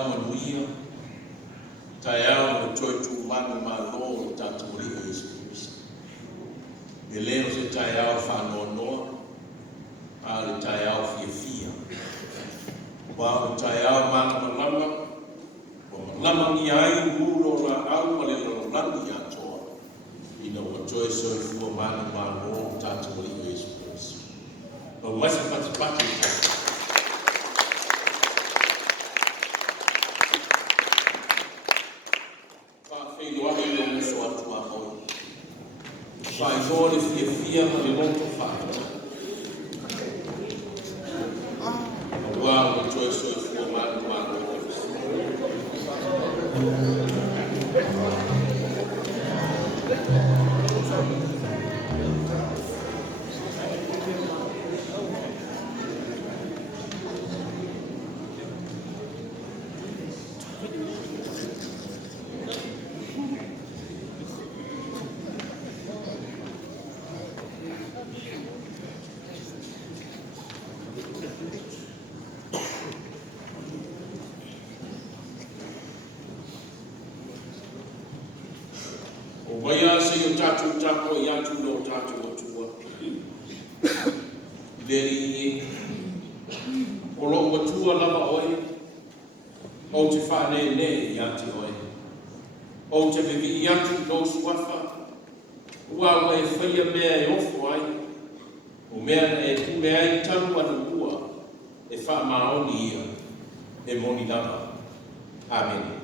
tayao manuia, tayao na toi tu manu malo tatumuri o Yesu Kristo. Eleo se tayao whanonoa, a le tayao fia. Wa tayao mana malama, lama ni ai muro la au ma le lani atoa. Ina o toi so fua manu malo tatumuri o Yesu Kristo. O masi pati Fai sole fia ma le molto fatto. Wow, cioè so il mano. Waya se yo tatu tako ya tu lo tatu o tua. Deri o lo o tua lava oi. O te whane ne ya te oi. O te vivi ya tu lo swafa. Ua wai whaia mea e ofo ai. O mea e tu mea i tanu anu ua. E wha maoni ia. E moni lava. Amen.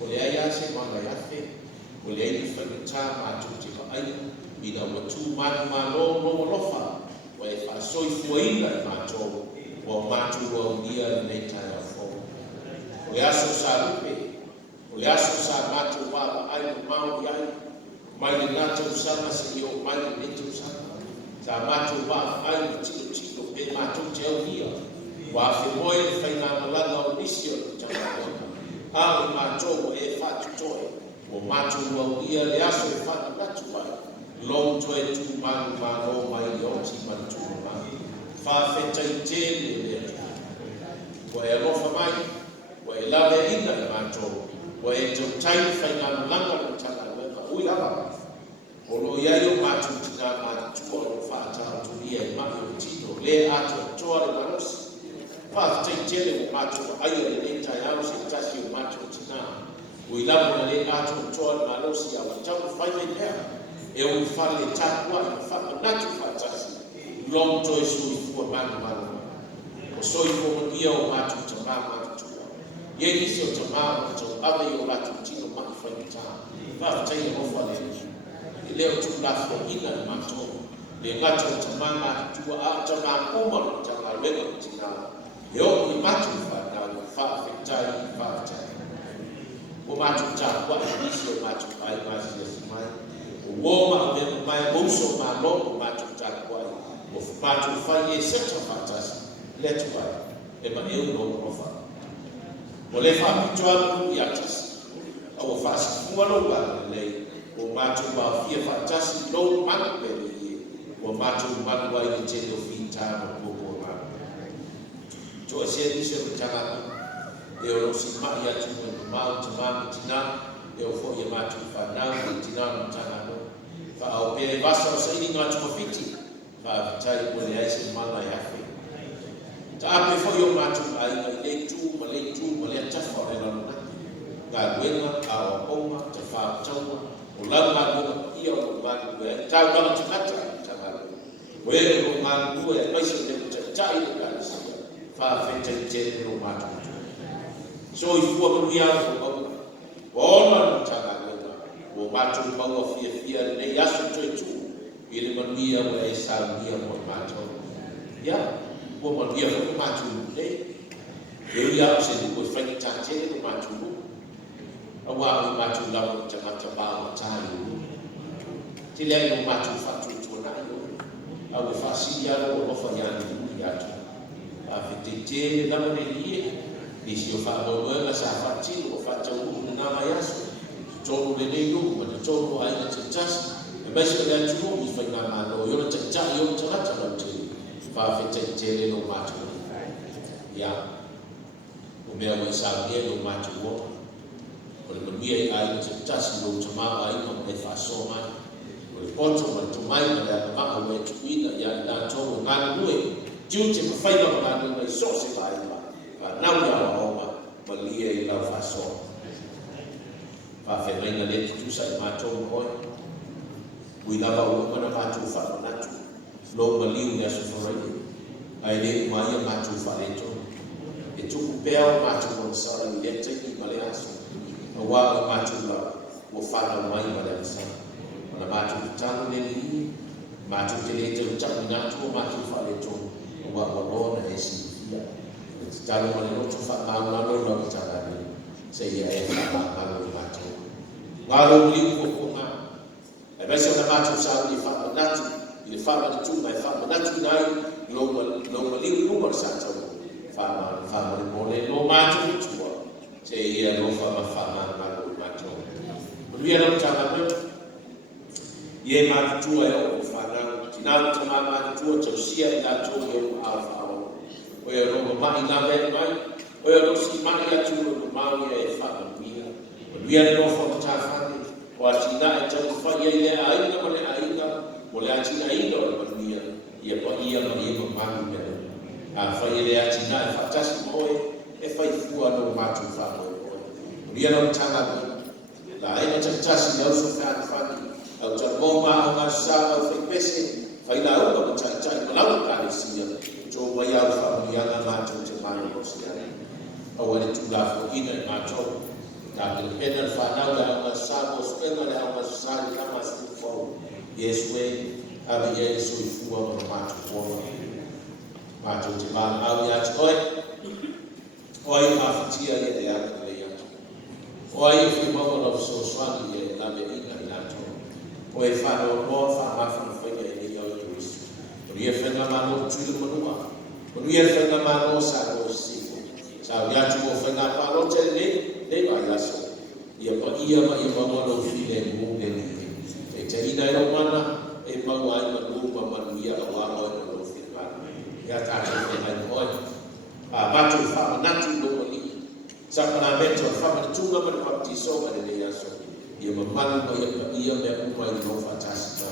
o le ai se mana ya fe o le ai fa ta ma tu ti ai ina o tu ma lo lo fa o e fa so I fuina ma to o ma tu o dia nei ta fo o le aso sa lupe o le aso sa ma tu wa ai ma ya mai le nato sama se io mai le nato sama sa ma tu wa ai ti ti pe ma tu te o dia wa fe moi fa na la o nisio ta a ma to e fa tu to o ma tu o dia le aso e fa na tu wa long to e tu ma lo mai o ti ma tu ma fa fe te te le o e lo fa mai o e la le ina ma to o e to tai fa na la o ta la ui lava o lo ia io ma tu tina ma tu o fa ta tu ia ma o tino le ato to le manos fa te tele ma tu ai le ta ya o se ta si o ma tu tina ui lava le ato to le manos ia o ta fa ia e o fa le ta qua fa na tu fa ta si long to su fu ma o so I ko ia o ma tu tina ma tu ye ni si o tina to ave o ma tu tino ma fa ta va tei o fa le leo tu la fo ina ma to le ngato tamanga tu a tama uma tama le tina yo ni ma tu fa na fa tai fa tai o ma tu ta kwa ni si o ma tu ai ma si mai o ma me mai o so ma lo ma tu ta kwa o ma tu fa ye se ta fa ta le tu vai e ma eu no fa o le fa tu a ya o faz uma longa lei o mato ba fia fantastic no man beli o mato man wa i te do fita no popo ma to se ni se tanga e o si ma ya tu no ma tu ma tina e o fo ye mato fa na ni tina no tanga no fa o pe basta o sai ni no tu fiti fa tai ko le ai se ma na ya fe ta pe fo yo mato ai le tu ma le ta fa le no ga wenga a o ma te fa tau o la ma ko ia o ma ko e tau ma te mata tanga o e ko ma ko e mai se te tai e ka sa fa fe te te no ma tu so I fu ko ia o ma tanga o ma tu pa o fia ne ya su tu ile ma ia o e sa ia mo ma tu ya o ma ia ko ma tu ne e ia se ko fa ta te no ma tu awa ma tu la ta ta ba ta yu ti le no ma tu fa tu tu na yo awa fa si ya lo fa ya ni ya tu a fi te la mo ni si o fa lo la sa fa ti o fa ta u na ma ya so to le ne yo ma to lo ai ta tas e ba si ya tu mi fa na ma lo yo ta ta yo ta ta lo ti fa fi te no ma tu ya o me wa sa ye no ma tu wo o le mia ai te tasi lo tama ai no e fa so mai o le poto ma tu mai ma le ma o e tu ina ya na to ma ngue tiu te fa ina ma ngue so se vai ma na ya o ma lia I la fa so fa fe renga le tu sa ma to ko ui la va o ma na ma tu fa na tu lo ma liu ya so fa ai le ma ia ma tu fa le to e tu pe o ma tu ko sa le te I ma le aso wa ma tu la o fa na mai ma le sa na ma tu tanu le ni ma tu te le te ta na tu ma tu fa le to wa lo na e si ya tanu ma le no tu fa ma na lo no ta na ni se ya e fa ma lo ma tu wa lo li ko na e ba se na ma tu sa ni fa na tu I fa ma tu ma fa na tu na lo ma li lo ma sa ta fa ma le mo le lo ma tu tu se ia no fa ma lo ma tu lui era tanga ye ma tu e o fa na tina ta ma tu o sia da tu yo a fa o yo no ma ina ve mai o yo no si ma ia tu no ma ia e fa lui era no fa ta fa o a tina e ta fa ia le ai na le ai na o le a tina ai no le ma ia pa ia ma ia ma me a fa ia le a tina e fa ta si mo e fa I fu no ma tu fa lui era tanga la ai ta ta si no so fa au ta mo ma ma sa au fe pese fai la o ta ta ko la ka ni si to wa ya fa mi ya na ma tu te ma no si ya au le tu la fo ina ma to Na ke pena le whanau le au masamo, spena le au masari kama stufau. Yesu e, ave Yesu i fua mo matu fua. Matu te mana au i atu oi. Oi mafutia i e atu le atu. Oi i fui mogo na so swani e lave ina i atu. Oi whanau no whamafu na whainga e ni au i Kristo. Oi e whainga mano tui manua. Oi e whainga mano sa o siko. Sa o yatu o whainga mano te ne mai aso. Ia ma file mu ne e te ina e o mana e mau ai ma luma manu ia a waro e ma lo file mana. Ia tātou e mai moi. Batu whamanatu no ni. Sacramento whamanatunga ma baptiso ma ne aso. Ia ma manu ma ia me umai no fantastica.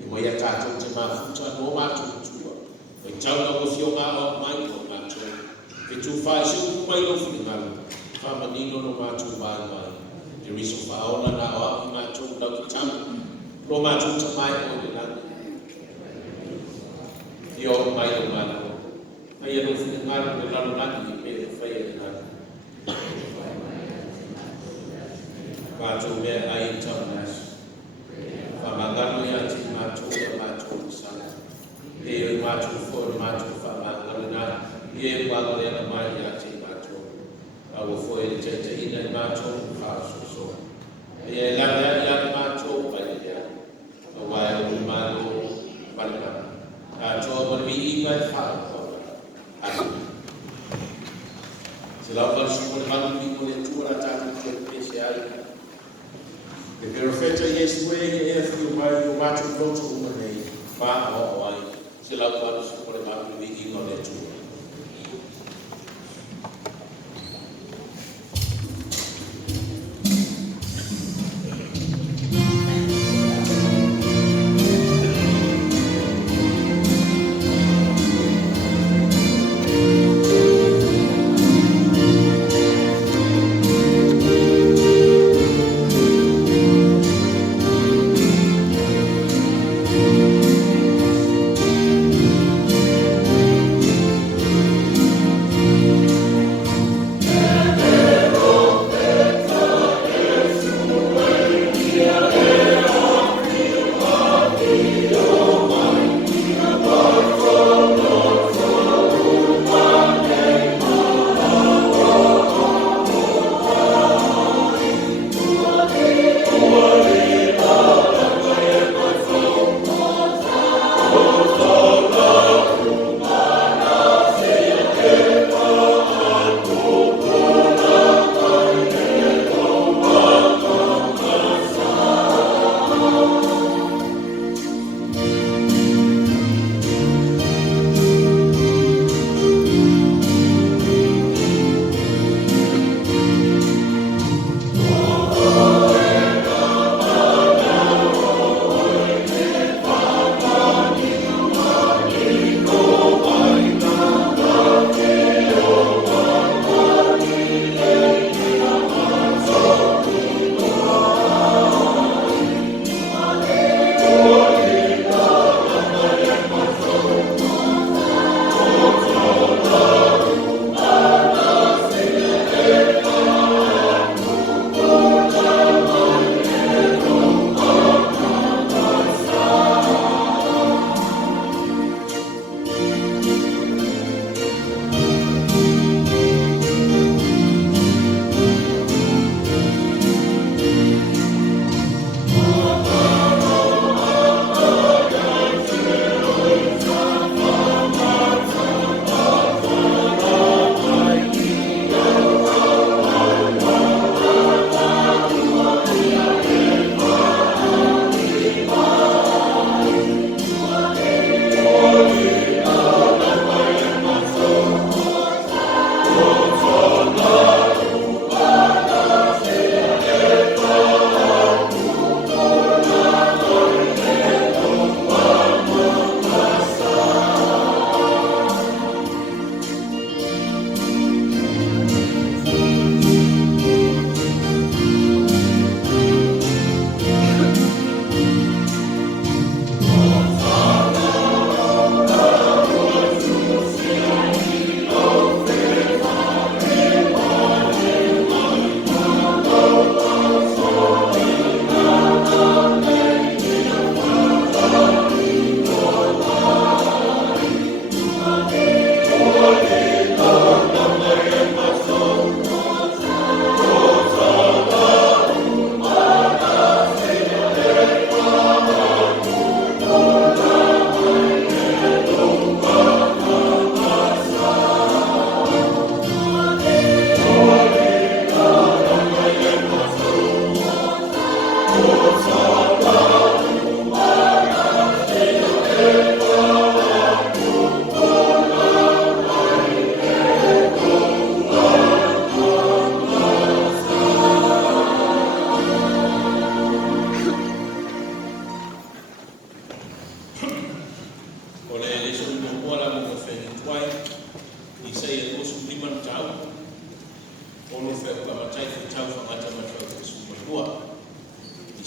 Ia ma ia tātou te mafuta no matu tua. E tauna o fionga o mai no matu. E tu whai se umai no file mana. Whamanino no matu mai. There is a fauna na o matu na kitang no matu ta mai o de na io mai o matu ai no fun matu de la na ni pe fai na matu me ai tamas fa magano ya ti matu sa e matu for matu fa magano na e quando le na mai ya ti matu au foi te ina matu fa e la macho paia o vai o malo palma a to por mi iba fa se la par su malo mi colettura tanto speciale e perfetta yes way e fu mai o macho pronto come lei fa o vai se la par su por malo mi colettura.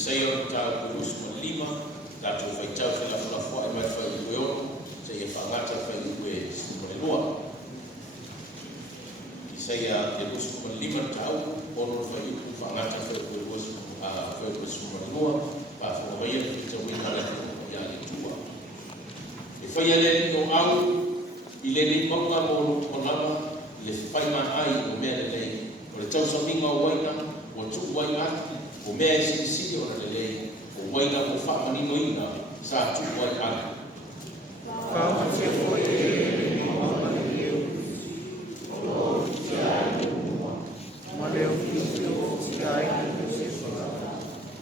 sei o tau kurusu ma lima, tato fai tau fai la fua e mai fai ue ono, se ia whangata fai ue sumare loa. I sei a te rusu ma lima tau, ono fai ue whangata fai ue sumare loa, pa whawaia ki te wina le ia le tua. E whai a le no au, i le li maunga mo tonama, i le whaima ai o mea le lei, o le tausa minga o waina, o tu wai ati, o mea e sisi o le lei, o waina o whamanino ina, sa tu wai ati.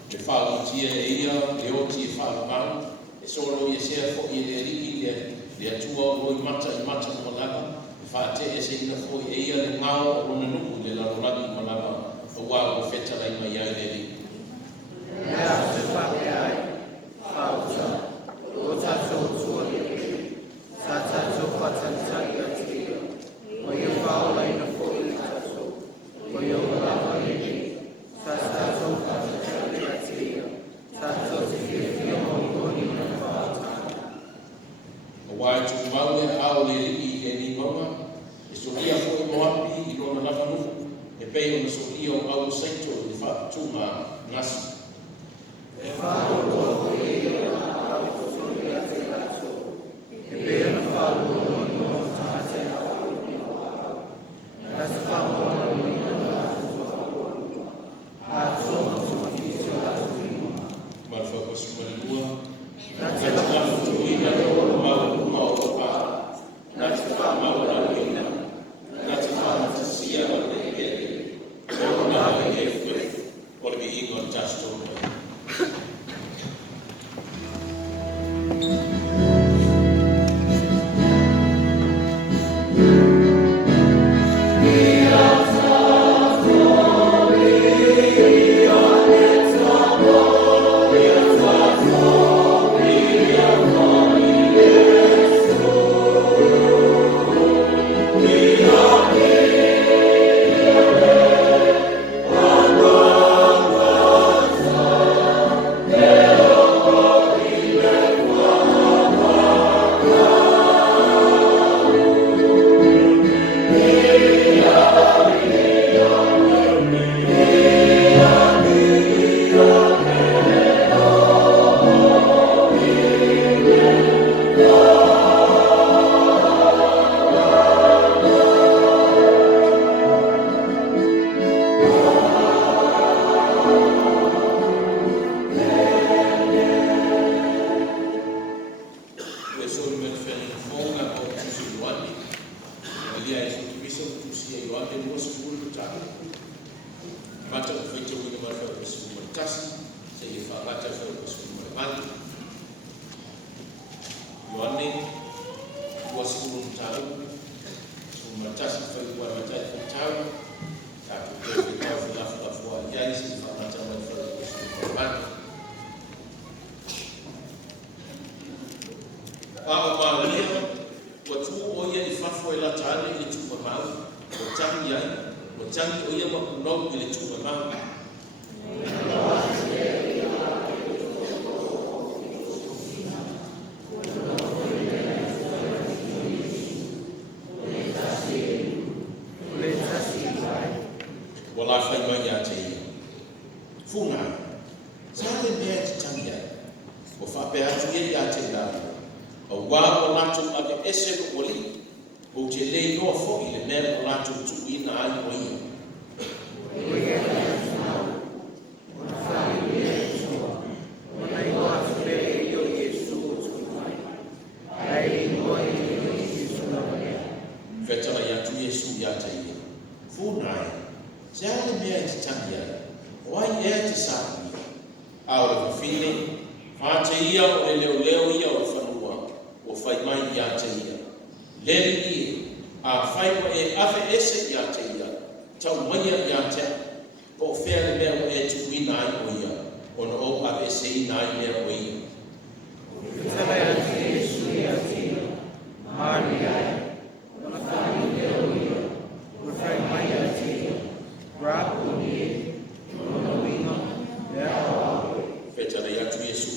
Te whautia e ia, le oti e whaumau, e soro i e sea fo i le riki le atua o i mata mo lava, e whaate e se ina fo i e ia le ngao o rona nuku le laroraki mo lava, o wā o whetara i mai au le riki. Lea te whape ai, whauta, o tātou tua sa tātou whatantani a tia, o ia whaola ina fo i tātou, o ia ulawa i sa tātou whatantani a tia, tātou te whiwhia mo i honi na whaata. O wā e tu mau e au le riki i le ni maunga, e so ia fo i moapi i rona lava nuku, e pei o na so ia o au saito i whaatunga ngasi. E whaola o ia au kusuri a te tātou, e pēr na whaola o no tāte a whaola o au. Nasa whaola o ia na tātou a tōna tōna ki te tātou inga. Marfa ko sumari lua, Nā te whaola o ia mau o pā, nā te whaola o ina, nā te whaola o sia o le ere, o nā e whwe, o le mi ingo tasto mai.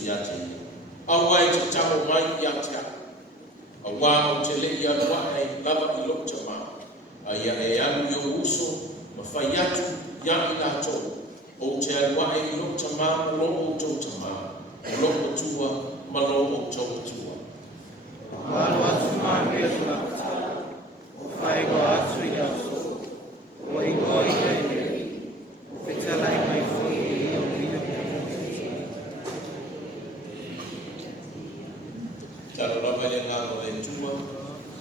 ia te ia. Awa e te tamo mai ia te a. Awa o te le ia lua e lava I lo te maa. A ia e anu I o uso ma whai atu ia I la tō. O te alua e lo te maa lo o tō te maa. O lo o tua ma lo o tō tua. Malu atu mahi atu lakata, o whaigo atu I aso, o ingo I nei, o petalai mai fui I o vina Taro rama le ngaro le tua,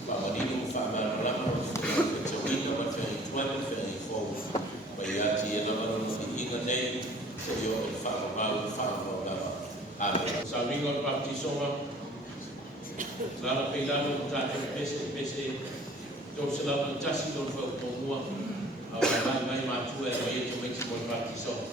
whamanini mo whamara rama, te wina ma whai tuana whai fōu, mai ati e rama rama I inga nei, te yo e whamamau, whamamau rama. Amen. Sa mingo le baptisoma, Lala peilano o tātou pese, tō se lama tasi tō whau pōmua, au mai mātua e mai e te maiti mo le baptisoma.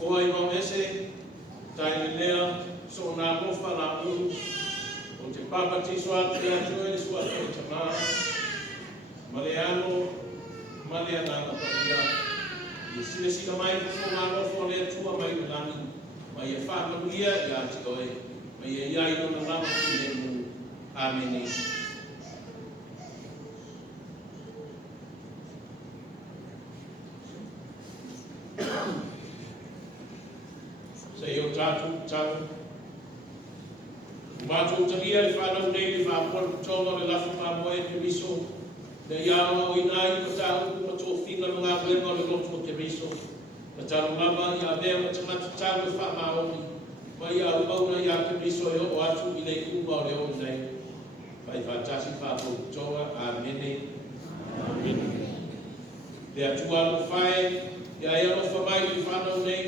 Foi mau ese, tai lea, so nā mofa nā uru, o te papa te soa te atu e soa te tama, ma le ano, ma le ananga paria. I sile sika mai ko nā mofa le tua mai lani mai e fa manuia ya te oe mai e ia ino na lama ki le mu amene se yo tatu tau Matou tagia le whanau nei le whapora tonga le lafu mamoe te miso. Le iao o inai ka tāu kuma tō whina no ngā wenga le lotu o te miso. Na tāru mama i a mea ma tangata tāu le whamaoni. Mai a umauna i a te miso e o atu i le kuma o le o nei. Pai whātasi whapora tonga. Amene. Amene. Le atua no whae, i a ea no whamai le whanau nei.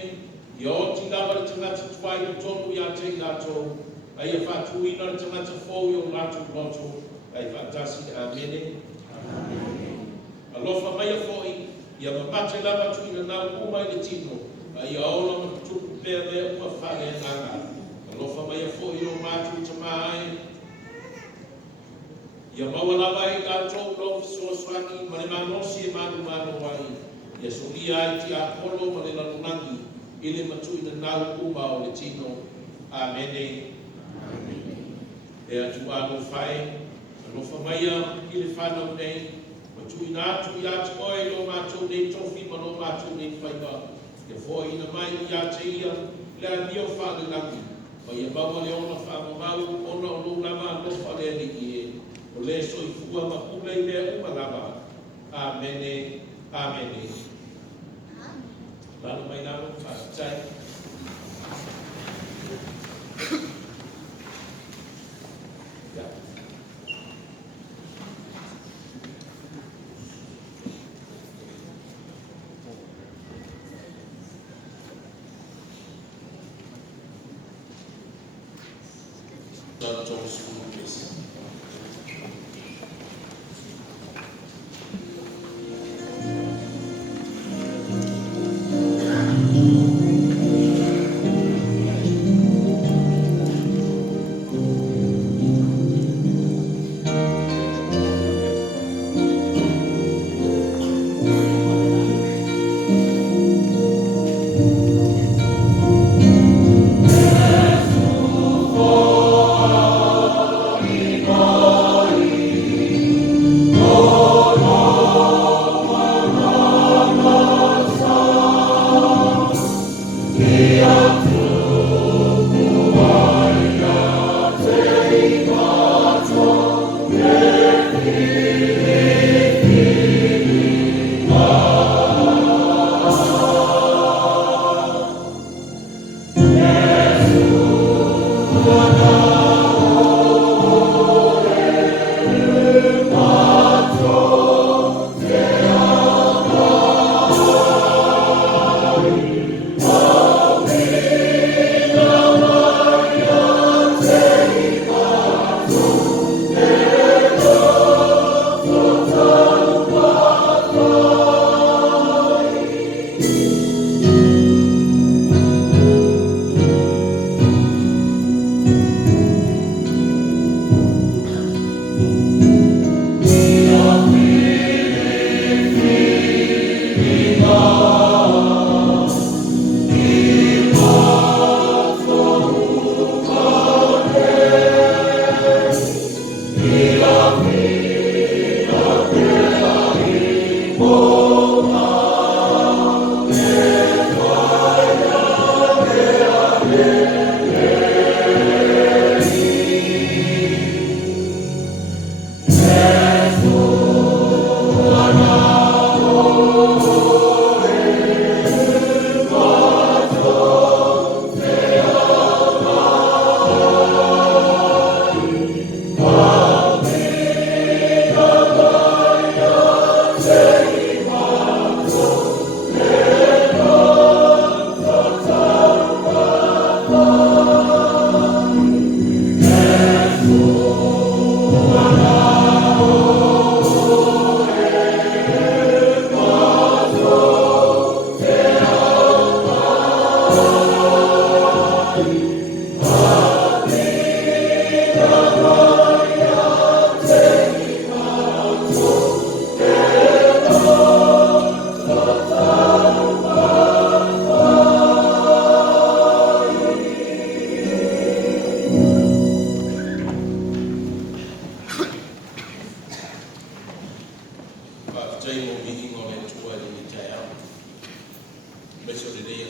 I o ti lava le tangata tuai no tonu i a te ngātou. Ai a whātuina le tangata fōu i o ngātu loto, ai whātasi amene. Alofa mai a fōi, i a mamate lava tuina nau uma i le tino, ai a ola ma tuku pēr mea ua whare nganga. Alofa mai a fōi i o mātu tama ai. I a maua lava i kātou lofi soaswaki, ma le manosi e manu manu ai. I a solia ai ti a polo ma le lalunangi, i le matuina nau uma o le tino. Amene. E atu alo whae, alofa maia ki le whanau nei, ma tui nā atu i atu oe lo mātou nei tofi ma lo mātou nei whaiwa. E fōi ina mai i ate ia, le a nio whāle langi, ma ia maua le ona whamamau, ona o lo lama alofa le aniki e, o le so i fua ma kumei mea uma lama. Amene, amene. Lalo mai nalo, whakatai.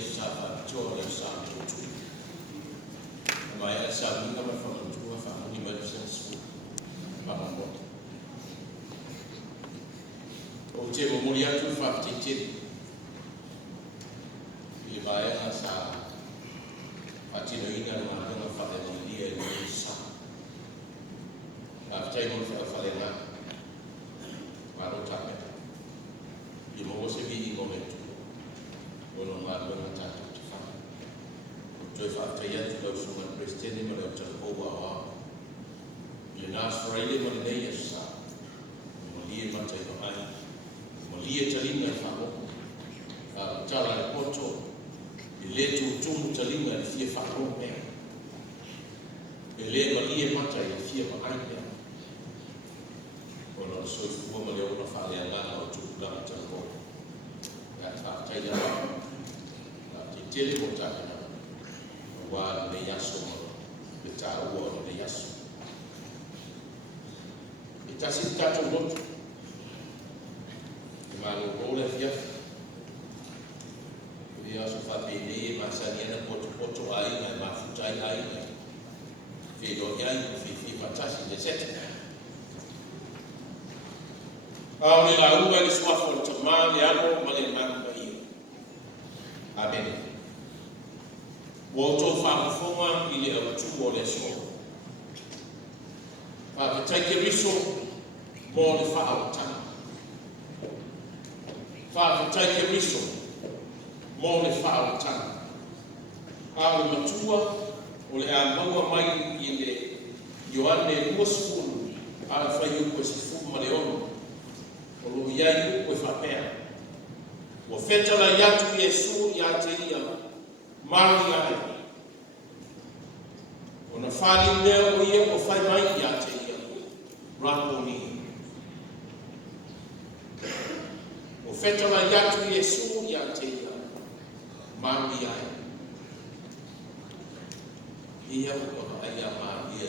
Yesu sapa chora sa tu. Mai sa ni kama fa tu fa ni mai sensu. Pamambo. O te mo mori atu fa tete. I vai sa atino ina na na fa de dia ni sa. Fa te mo fa de na. Maro tape. I mo se vi momento. Ono ma lo na tatu te fa. Joy fa te ya te lo so na Christian mo le te o wa. I na Australia mo le ya sa. Mo li ma te ko ai. Mo li te linga fa mo. Tala le poto. I le tu te linga le fie fa ro me. I le ma li ma te fie ma ai me. Ono so fu mo le ona fa le ana o tu da te ko. Ya fa te ya. Tele mo ta na wa le yaso le ta wo le yaso ita si ta to lot ma lo rola fia le yaso fa pe le ma sa ni na poto ai ma futa ai fe do ya fi fantastic de set le la uwa le swa fo to ma le amo ma le ma amen. Woto fa foma ile tu ole so. Fa take riso mo le fa auta. Fa take riso mo le fa auta. Au matua ole ambawa mai ile Yohane Mosfulu a fa yu ko sifu maleon. Olo ya yu ko fa pea. Wo feta la yatu Yesu ya teia. Maria ona fali le o ye o fai mai ya te ia raponi o feta la ya tu Yesu ya te ia Maria ia o ai Maria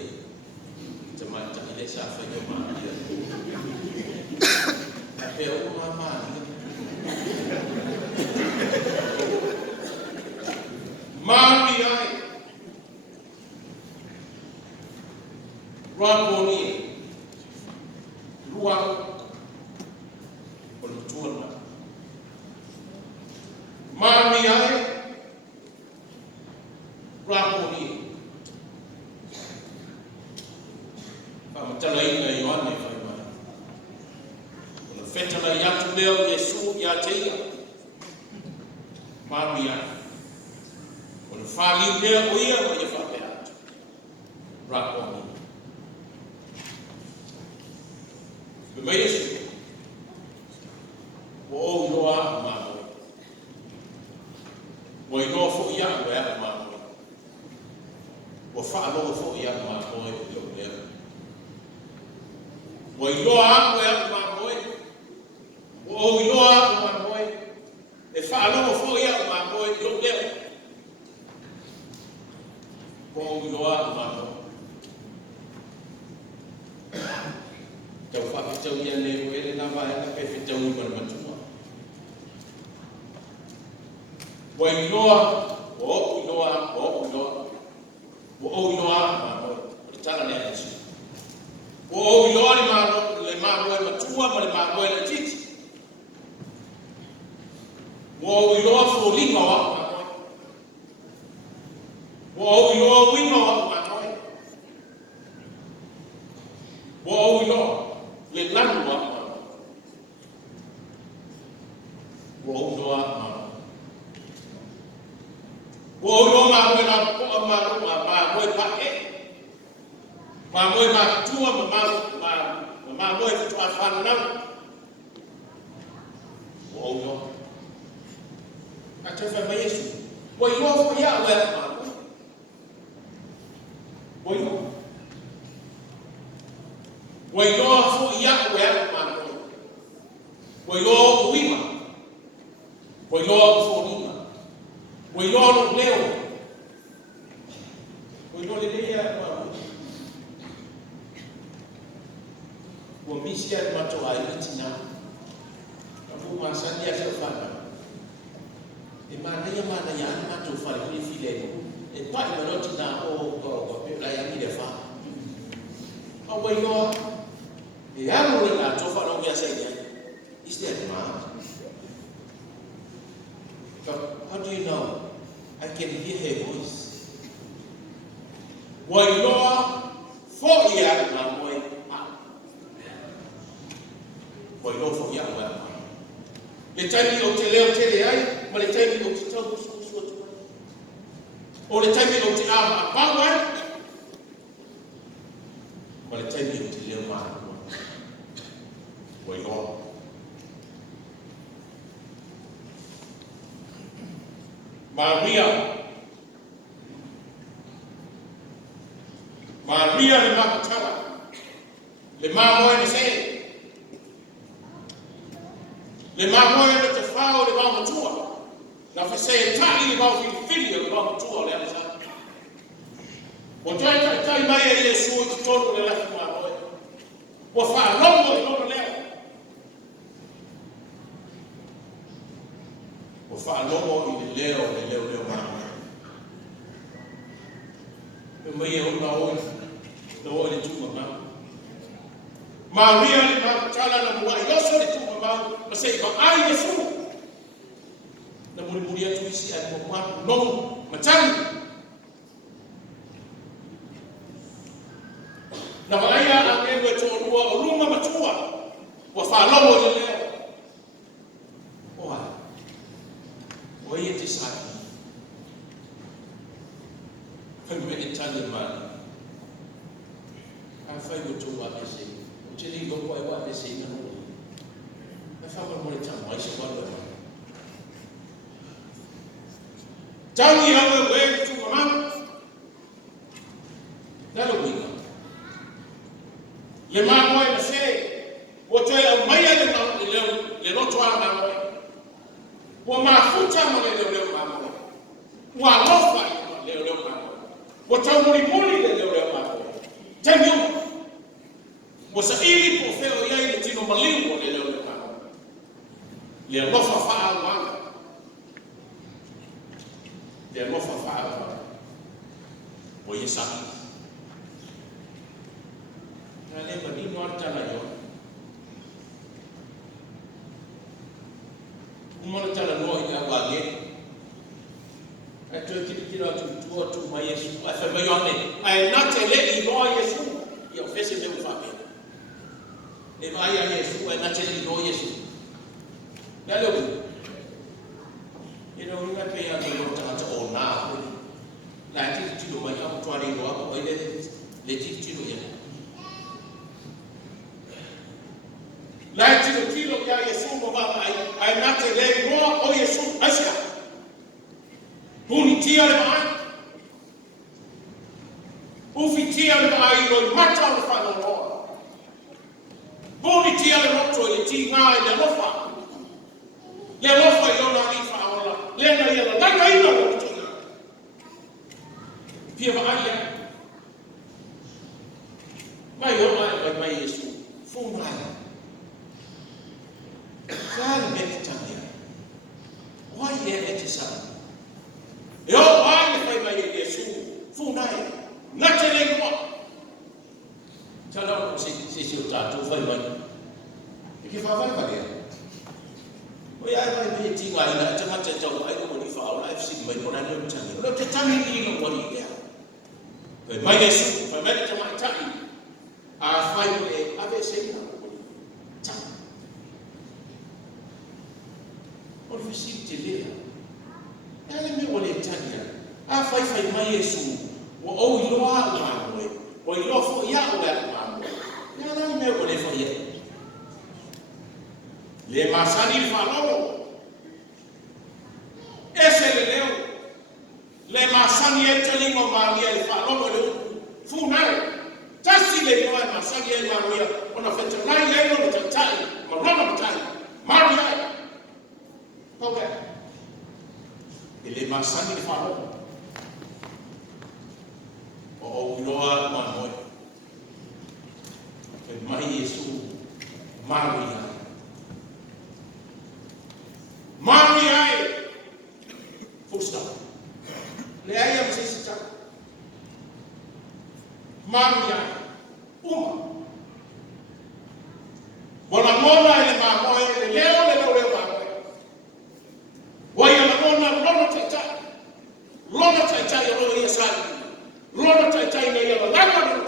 te mata ile sa fa yo Maria pe o mama Maria Raponi Ruang Olutuan Maria Raponi Pamatala ina Yohane Faima Ona fetala yatu leo Yesu ya teia Maria Fali lea o ia o ia whapea Raponi. Me mai esu. O iloa mamo. O iloa fo ia o ea mamo. O whaaloa fo ia mamo e leo lea. O iloa o ea mamo e. O iloa o mamo e. E whaaloa fo ia mamo e leo lea. Ko iloa mamo. Tau whakitau ia nei o ere na mai na pewhitau i mana matua. Wa iloa, o iloa mamo. O le tala nea Yesu. O iloa le mamo e matua ma le mamo e le titi. O iloa fōlinga wa mamo. O iloa winga wa mamo. O iloa le lanu wa mamo. O iloa mamo. O iloa mamo e na poa mamo e pake. Mamo e matua mamo e fitu awhanau. O iloa. A te whai mai Yesu. O iloa fo ia o ea mamo. Wai loa fo ia o ea mamo. Wai loa o ima. Wai loa o fōnima. Wai loa o leo. Wai loa le lea mamo. Wa misi ya matoa i tina. Kapu masani ya se whana. E mana ya na tu fa ni file. E pa ni no ti na o pe la ya ni le fa. O wa yo e ya no la to fa no ya sai ya. Is that ma? How do you know? I can hear her voice. Wa yo fo ya na mo e. Wa yo fo ya wa. Le taimi o te leo tele ai, ma le taimi o te tau sua tu. O le taimi o te ama a pau ai, ma le taimi o te leo maa. Wai loa. Maria le makatara. Le mamoe ne se. Le mamoe le te whao le wao matua. Na whasea tai le wao whiwhiria le wao matua le alisa. O tai mai e le sua ki tonu le lahi mamoe. Wa whaalongo le lona leo. Wa whaalongo i le leo mamoe. E mai e ona oi. Na oi le tuma mau. Maria le makatala na mua i oso le tuma mau. Ma sei ma ai Yesu na muri atu isi ai mo no matang na mai a ngwe to lua o luma matua wa fa lomo le leo o ye te sa fa me itali man a fa yo to wa ese o te li go wa ese na no na fa mo le tama ai se wa lo Tangi hawe wewe tu mama. Nalo wika. Le mama na se. Wote ya maya le loto ana mama. Wa mafuta mo le mama. Wa lofa le mama. Wote muri le mama. Tangi. Wosa ili profeo ya ile tino malingo le mama. Le lofa fa mama. Dia mo fa fa o ye sa na le ba ni no ta la yo mo ta la no ya wa ge a to ti la tu ma Yesu a fa me yo ne ai na te le i no Yesu yo fese me fa me e va ya Yesu ai na te le no Yesu na le una que ya no ta o na la ti lo mai a to ari lo a le ti lo ya la ti lo ya Yesu mo ba ai na te le no o Yesu asia buni ti ale mai o fi ti ale mai lo mata lo fa no buni ti ale no to le ti ngai le lo fa yo na ni fa lena yela nanga ina kutoka pia baadhi mai Yesu funga kana mekitania why yet sana yo mai Yesu funga na tele kwa tala si utatu fai mai ikifanya baadaye Oya ai me ti wa ina ta mata ta wa ai ko ni fa au life sig mai ko na ne mutane lo ta tani ni no ko ni ya pe mai Yesu pe mai ta mata a fa ile ave se na ko ni ta o fi sig te le ya le me ole tani ya a fa mai Yesu wo o lo a ma mo o lo fo ya o la ma mo ya la me ole fo ya le masani falolo ese le leo le masani eteli mo maria le falolo le funare tasi le no masani e maria ona fete nai le no tatai marama tatai maria okay le masani falolo o loa mano e mai Yesu Maria usta. Le ai msisita. Maria uma. Wala mona ile mamoe ile leo le mamoe. Waya la mona lona tata. Lona tata yo ya sali. Lona tata ile ya la lana no.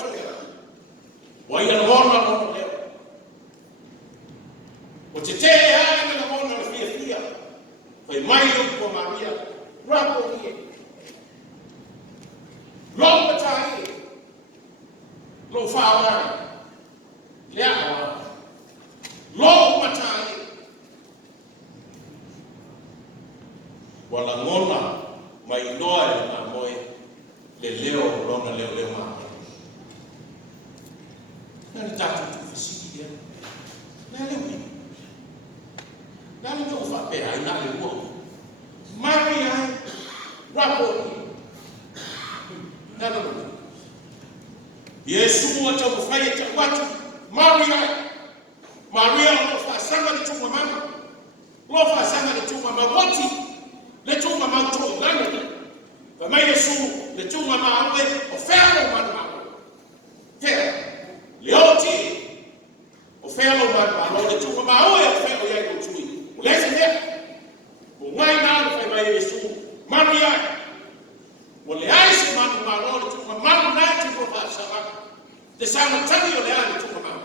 Waya la mona lona leo. Utetea haya na mona fia. Kwa mayo kwa Maria. Rapo hiye. Long batai. Lo fawa. Leawa. Long batai. Wala ngona mainoa na moe le leo lona leo mama. Na tatu tufisiki ya. Na leo. Na leo fa pe ai na leo. Maria rapo. No. Yesu atakufanya watu Maria lofa sana lituma mama. Lofa sana lituma magoti. Lituma mauto ngani. Kama Yesu lituma mawe ofero mama. Tena yote ofero mama lituma mawe ofero ya kutui. Uleze ndio. Mwana kama Yesu Maria wale aisi mama tu mama nati kwa sababu the sana tani yule tu mama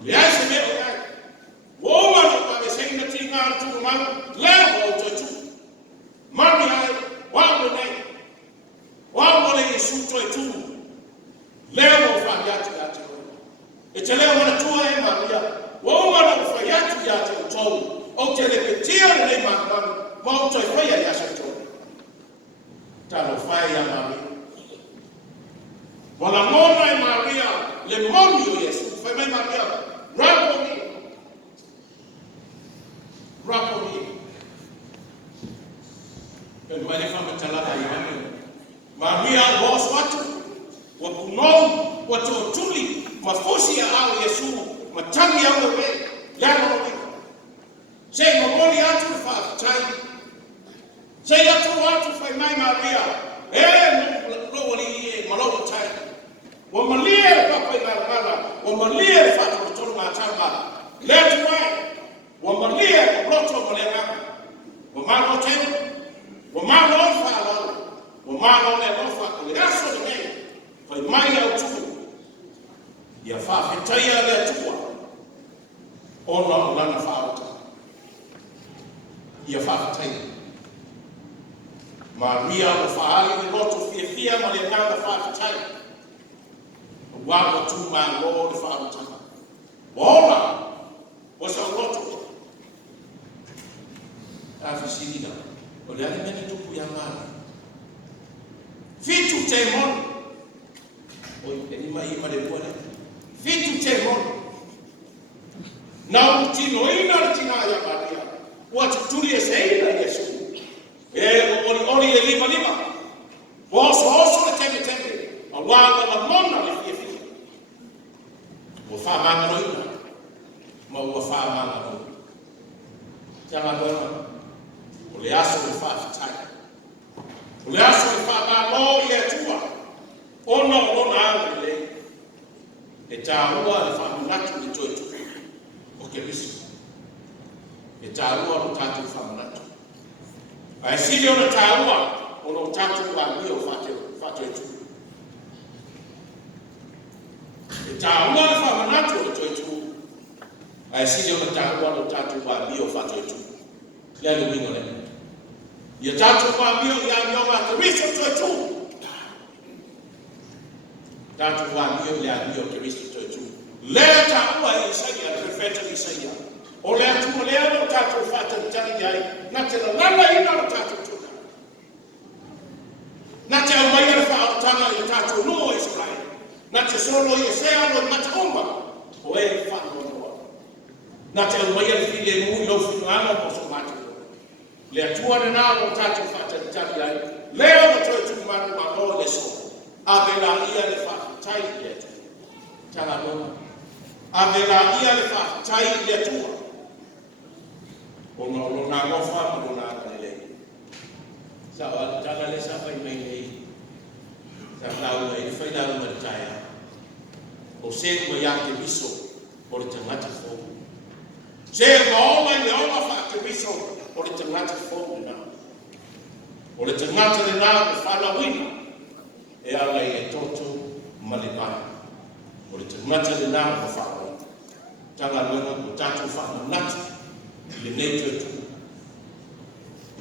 wale aisi leo yake wao wamesema tinga tu mama leo utatu mama yale wao wale Yesu tu leo ufanya tu echeleo wanatua Maria wao wanafanya tu yake utau au telepetia ile mama wao toifanya ya shatu tano faya Maria. Wala mona Maria le monio Yesu. Faya Maria. Rapo. Ndio wale kama talaka yani. Maria was watu wa kunom watu tuli mafosi ya hao Yesu matangi yao wewe. Leo Say mamoni atu fa time. Say atu watu fa mai Maria. No wali malo time. Wamalie papa ina wamalie fa kutoka matamba. Let why wamalie kutoka malenga. Wamalo time. Wamalo fa lo. Wamalo ne fa kuliaso ne. Fa mai atu. Ya fa fitaya le tu. Ona ulana fa ia whakatai. Maria o whaali ni roto fia ma le nganga whakatai. Wako tu ma lo le whakatai. Waora, o sa roto. Afi sirina, o le ane mene tupu ya ngana. Fitu te mon. Oi, eni mai ma le pone. Fitu te mon. Na utino ina tina ya Maria. Watu tulie saina Yesu. Ori le lima. Oso le tembe. Allah la mona le fifi. Wo fa manga no ina. Ma wo fa manga no. Chama dona. Ole aso le fa tai. Ole aso le fa ma lo ye tua. Ono ale. Etawa le fa mnatu ni toitu. Okebisi. Itaarua utatu famanatu. Aisili ona taarua ona utatu wa mbio fate tu. Itaarua famanatu otoitu. Aisili ona taarua ona utatu wa mbio fate tu. Ya lumingo le. Ya tatu wa mbio ya nyoma Kristo tu. Tatu wa mbio ya mbio Kristo tu. Leta uwa Isaya profeta Isaya. Ole atu leo utatu fata mtani yai na tena lala ina utatu tuka na tena umayar fa utana utatu no Israel na tena solo Yesaya no matumba oe fa no na tena umayar file mu yo fino kwa somati le atua na utatu fata mtani yai leo utatu manu ma leso abela ia le fa tai yetu tana dona abela ia le fa tai yetu. Ono na ngofa mo na ele. Sa wa tala le sa fai mai nei. Sa tau nei fai la ma taya. O se mo ya ke biso o le tangata fo. Se mo mai le o fa ke biso o le tangata fo na. O le tangata le na ko fa la wina. E ala e toto malima. O le tangata le na ko fa la. Tanga lona ko tatu fa na nat. Le nei tu.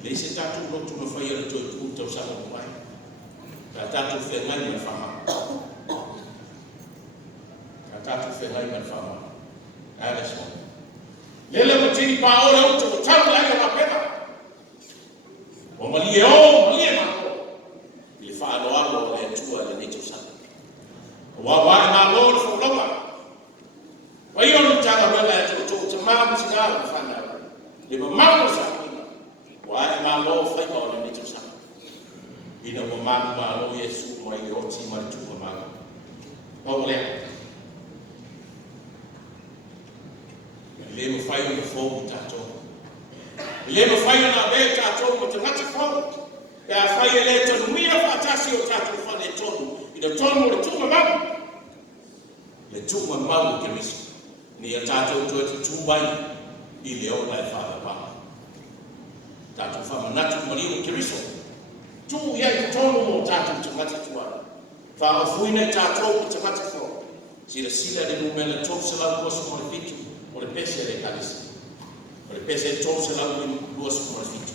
Le se tatu no tu no fa ya tu tu sa no mai. Ta tatu fe ngai ma fa ma. Tatu fe ngai ma fa ma. Ala so. Lele mo tini pa ora o to tau la ka pena. O mali ma ko. Le fa no alo le tu ala ni tu sa. Wa ma lo fo lo ma. Wa yo no tanga ma la to ma ma singa fa na. Le ma sa. Wa ma lo fa ko le ni tu sa. Ina mo ma lo Yesu mo i o ti ma tu ma. O le le mo fai o fo tato. Le mo fai na be tato mo te ngati fo. Ya fai le to mi na fa tasi o tato fa le to. Ina to mo le tu ma. Le tu ma ke mis. Ni ya tato to tu bai i le o na fa ba. Tato fa ma na tu ma ni ke riso. Tu ya to mo tato tu ngati tu ara. Fa o fuina tato mo te ngati fo. Sila de mo mena to sala ko so mo fitu. O le pese le kalisi. O le pese to se la luas mo fitu.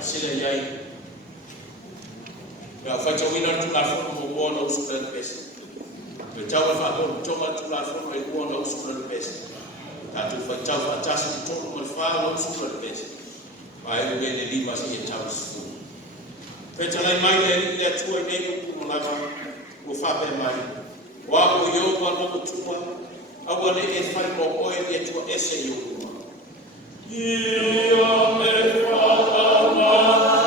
Sila yai. Ya fa cha wina tu la fo mo bona o su le pese. Pe cha wa fa do to ma tu la fo mo bona o su le pese. Ta tu fa cha fa ta si to mo fa o su le pese. Ai le le lima si e cha su. Pe cha lai mai le tu e ne ku mo la ko fa pe mai. Wa ko yo ko no tu Awane e fai mo oe e tua ese i o Ia me whakamata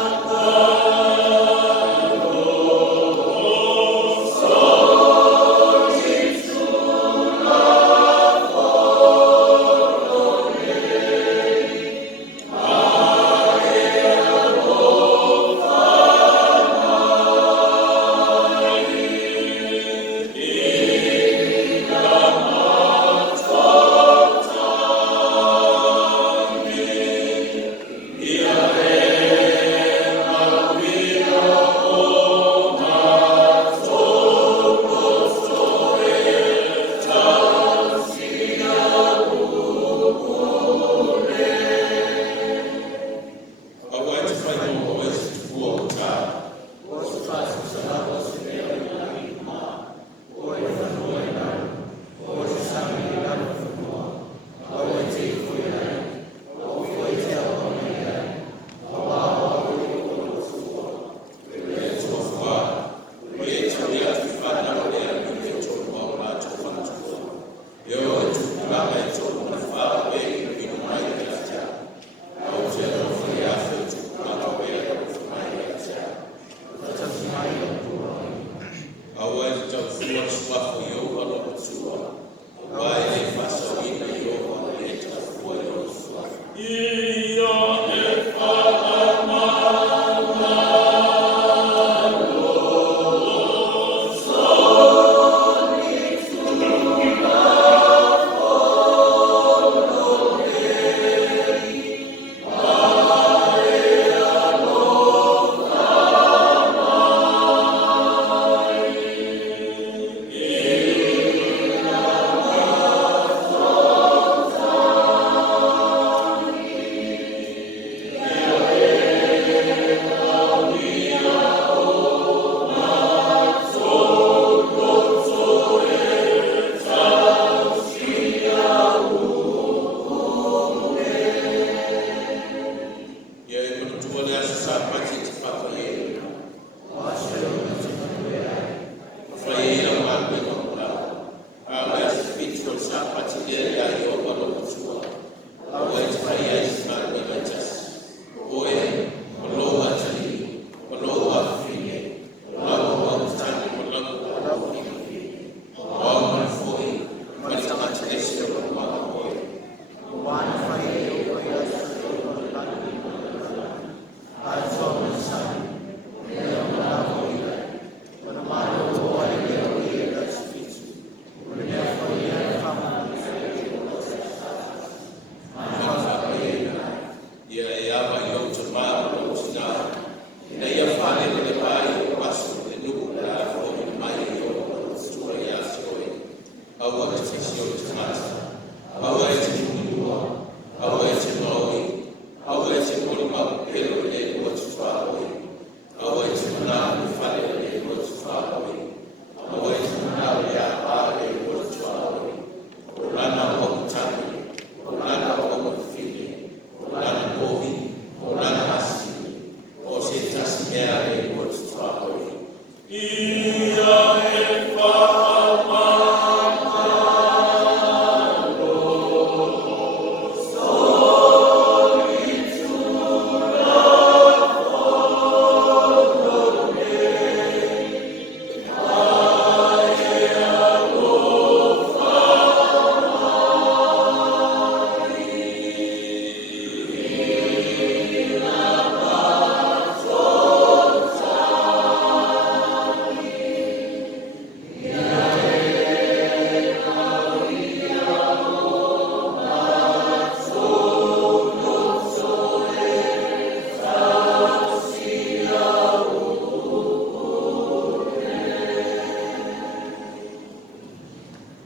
Mary was traveling.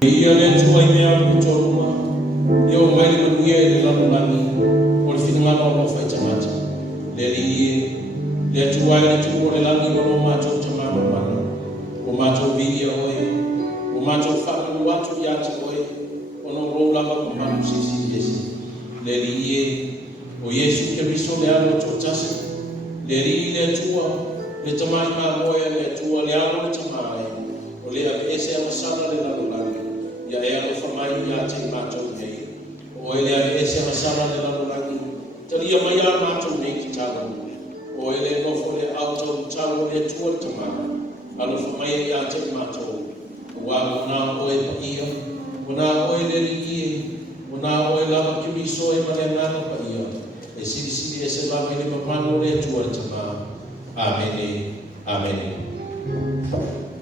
Ia le tua i mea kutoruma, ia o mai le manuia e le lalolani, o le whinangana o lo fai tamata. Le li le tua i le tua o le lani o lo mātou tamama mana, o mātou vidia oe, o mātou whakamu atu i ati oe, o no roulanga o manu sisi Yesu. Le li o Yesu ke riso le alo to tasi, le li le tua, le tamai ma moe le tua le alo le tamai, o le ese amasana le lalolani. Ya e alo whamai ia te mātou nei. O ele a e se masara le lalolani. Tali ia mai a mātou nei ki tālo. O ele nofo le autou tālo le tua tamana. Alo whamai ia te mātou. Ua o nā oe pa ia. O nā oe le rie. O nā oe lama ki miso e mane nana pa ia. E siri e se lama le mamano le tua tamana. Amene. Amen.